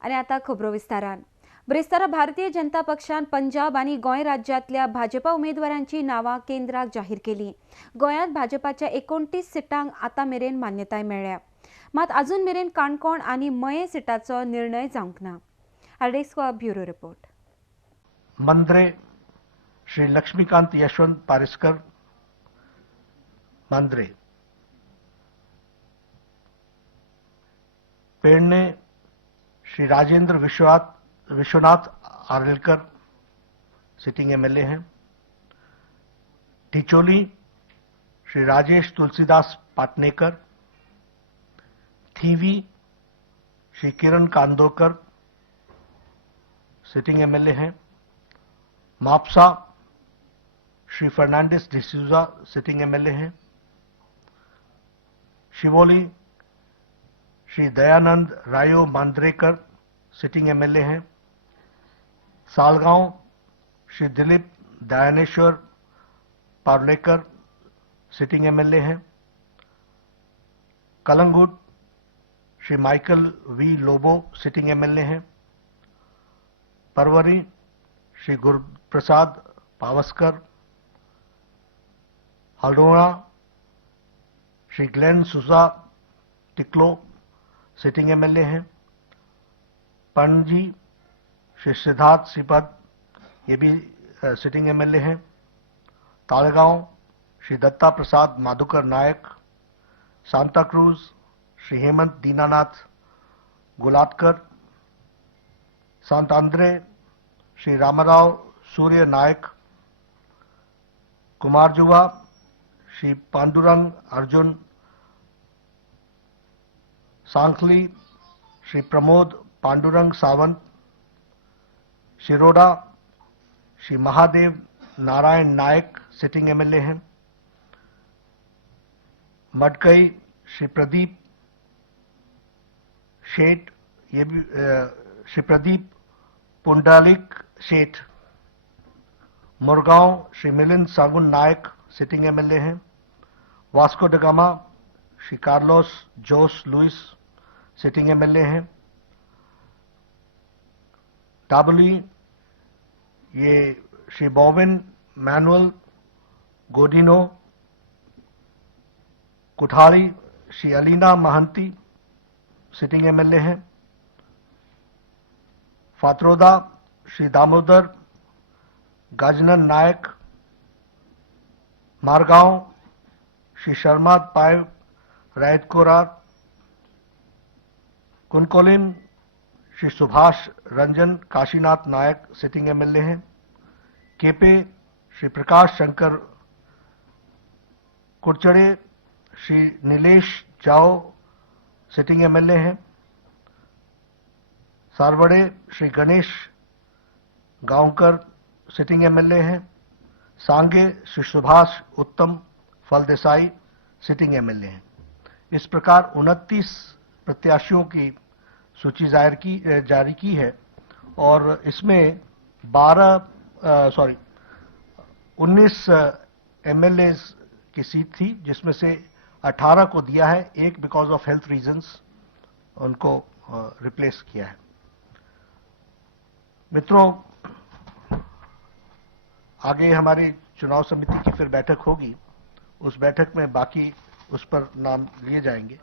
आणि आता खबरो विस्तारान ब्रेस्तारा भारतीय जनता पक्षान पंजाब आणि गोंय राज्यांतल्या भाजपा उमेदवारांची नावां केंद्राक जाहीर केली। गोंयांत भाजपाच्या 29 सिटांक आतां मेरेन मान्यताय मेळ्ळ्या, मात अजून मेरेन काणकोण आणि मये सिटाचो निर्णय जावंक ना। हार्डेस्को bureau report. Mandrem Shri Laxmikant Yashwant Parsekar Mandrem, Pernem Shri Rajendra Vishwanath Arlekar sitting MLA हैं। टिचोली श्री राजेश तुलसीदास पाटनेकर, थीवी श्री किरण कांदोकर सिटिंग एमएलए हैं। मापसा श्री फर्नांडिस डिसूजा सिटिंग एमएलए हैं। शिवोली श्री दयानंद रायो मांद्रेकर सिटिंग एमएलए हैं। सालगांव श्री दिलीप दयानेश्वर पार्लेकर सिटिंग एमएलए हैं। कलंगुट श्री माइकल वी लोबो सिटिंग एमएलए हैं। परवरी श्री गुरुप्रसाद पावस्कर। हल्द्वाना श्री ग्लेन सुजा टिकलो सिटिंग एमएलए हैं। पणजी श्री सिद्धार्थ सिपद, ये भी सिटिंग एमएलए हैं। तालगांव श्री दत्ता प्रसाद माधुकर नायक। सांता क्रूज श्री हेमंत दीनानाथ गुलाटकर। सांत आंद्रे श्री रामाराव सूर्य नायक। कुमारजुवा श्री पांडुरंग अर्जुन। सांखली श्री प्रमोद पांडुरंग सावंत। शिरोडा श्री महादेव नारायण नायक सिटिंग एमएलए हैं। मडकई श्री प्रदीप शेठ, ये भी श्री प्रदीप पुंडालिक शेठ। मुरगांव श्री मिलिंद सागुन नायक सिटिंग एमएलए हैं। वास्को डगामा श्री कार्लोस जोस लुइस सिटिंग एमएलए हैं। डाबली ये श्री बॉबिन मैनुअल गोडिनो। कुठारी श्री अलीना महंती सिटिंग एमएलए हैं। फात्रोदा श्री दामोदर गजनन नायक। मारगांव श्री शर्मा पायव रैतकोरा। कुनकोलिन श्री सुभाष रंजन काशीनाथ नायक सिटिंग एमएलए हैं। केपे श्री प्रकाश शंकर कुरचड़े। श्री नीलेश जाओ सिटिंग एमएलए हैं। सारवड़े श्री गणेश गांवकर सिटिंग एमएलए हैं। सांगे श्री सुभाष उत्तम फलदेसाई सिटिंग एमएलए हैं। इस प्रकार 29 प्रत्याशियों की सूची जारी की है और इसमें 19 एमएलए की सीट थी, जिसमें से 18 को दिया है, एक बिकॉज ऑफ हेल्थ रीजंस उनको रिप्लेस किया है। मित्रों, आगे हमारी चुनाव समिति की फिर बैठक होगी, उस बैठक में बाकी उस पर नाम लिए जाएंगे।